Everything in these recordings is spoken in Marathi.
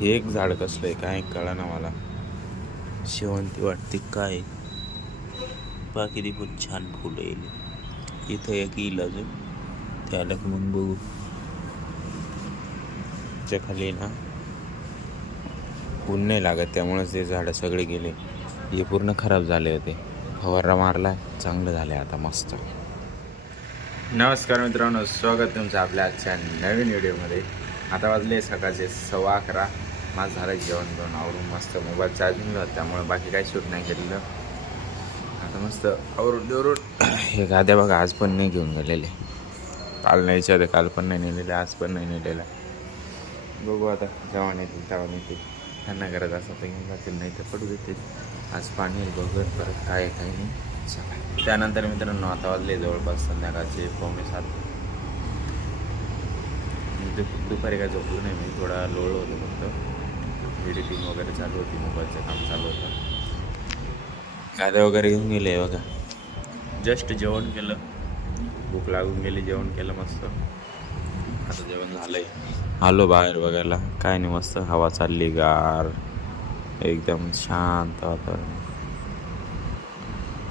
हे एक झाड कसलं आहे काय कळा ना मला. शेवंती वाटते काय. बाकी ती पण छान फुलं येईल. इथं एक येईल अजून, त्याला मग बघू. च्या खाली ना ऊन नाही लागत, त्यामुळेच ते झाडं सगळे गेले. हे पूर्ण खराब झाले होते. फवारा मारला, चांगलं झाले आता मस्त. नमस्कार मित्रांनो, स्वागत तुमचं आपल्या आजच्या नवीन व्हिडिओमध्ये. आता वाजले सकाळचे 11:15. माझं झालं जेवण करून आवरून मस्त मोबाईल चार्जिंगला होता, त्यामुळे बाकी काही शूट नाही केलेलं. आता मस्त आवरून देवरून हे गाद्या बघा आज पण नाही घेऊन गेलेले. काल न्यायचे होते, काल पण नाही नेलेले, आज पण नाही नेलेला. बघू आता जेवण येतील तेव्हा नेतील. त्यांना गरज असं तर घेऊन जातील, नाही तर पडू देतील. आज पाणी बघत परत काय काही नाही सकाळी. त्यानंतर मित्रांनो आता वाजले जवळपास संध्याकाळचे 6:45. दुपारी काय झोपलो नाही मी, थोडा लोळ होतो फक्त. एडिटिंग वगैरे चालू होती, मोबाईलचं काम चालू होतं. गाद्या वगैरे घेऊन गेले बघा. जस्ट जेवण केलं, भूक लागून गेली, जेवण केलं मस्त. आता जेवण झालंय, आलो बाहेर बघायला. काय नाही, मस्त हवा चालली गार, एकदम शांत वातावरण.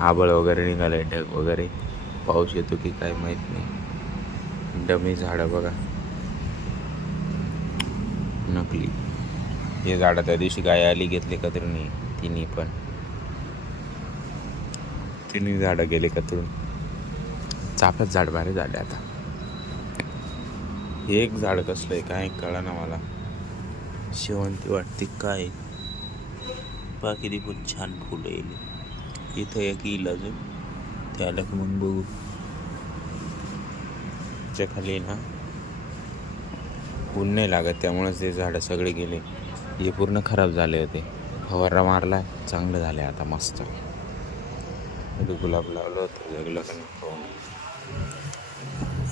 आबळ वगैरे निघाले, ढग वगैरे. पाऊस येतो की काय माहीत नाही. डमी झाडं बघा, नकली. हे झाडं त्या दिवशी गाय आली, घेतले कतरून तिन्ही झाडं गेले कतरून. चाफ्याच झाड भारी झाले आता. हे एक झाड कसलं आहे काय कळा ना मला. शेवंती वाटते काय. बाकी ती पण छान फुलं येईल. इथं एक येईल अजून, त्याला मग बघू. च्या खाली ना ऊन नाही लागत, त्यामुळेच ते झाडं सगळे गेले. हे पूर्ण खराब झाले होते. फवारा मारला, चांगलं झाले आता मस्त. गुलाब लावलं होतं, जगलं का नाही.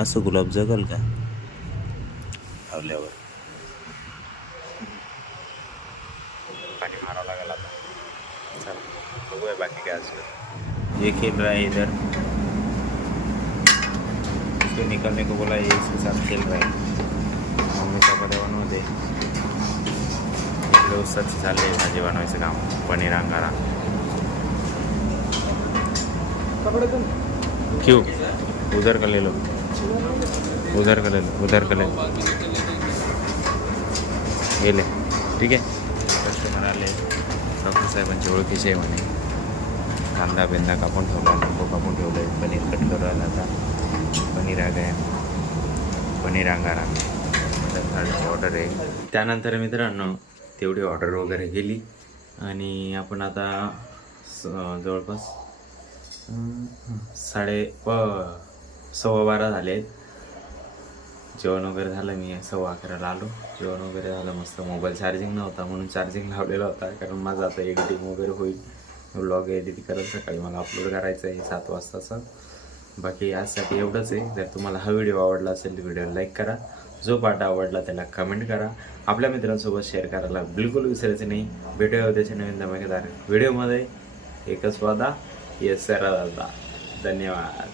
असं गुलाब जगल का लावल्यावर? पाणी मारावं लागेल आता. चला बघूया बाकी काय असलं. ये खेल रहा है इधर, इसको निकलने को बोला, ये इसके साथ खेल रहा है. मम्मी कपडे बनवते, इकडे उसाची चालले भाजी बनवायचं काम. पनीर अंगारा. क्यों उधर का ले लो, उधर का ले लो, उधर का ले लो. गेले ठीक आहे. कस्टमर आले, डॉक्टर साहेबांची ओळखीचे आहे म्हणे. कांदा बिंदा कापून ठेवला, लिंबू कापून ठेवलं आहे. पनीर कट करू राहिला आता. पनीर आ गया, पनीर अंगारा. ऑर्डर आहे. त्यानंतर मित्रांनो तेवढी ऑर्डर वगैरे गेली आणि आपण आता जवळपास 12:15 झाले आहेत. जेवण वगैरे झालं, मी 11:15 आलो. जेवण वगैरे झालं मस्त. मोबाईल चार्जिंग नव्हता म्हणून चार्जिंग लावलेला होता, कारण माझं आता एडिटिंग वगैरे होईल. व्लॉग एडिट करत सकाळी मला अपलोड करायचं आहे 7 वाजताचं. बाकी आजसाठी एवढंच आहे. जर तुम्हाला हा व्हिडिओ आवडला असेल तर व्हिडिओ लाईक करा. जो पार्ट आवडला त्याला कमेंट करा. आपल्या मित्रांसोबत शेअर करायला बिलकुल विसरायचं नाही. भेटूया त्याच्या नवीन धमाकेदार व्हिडिओमध्ये. एकच वादा, येस सर दादा. धन्यवाद.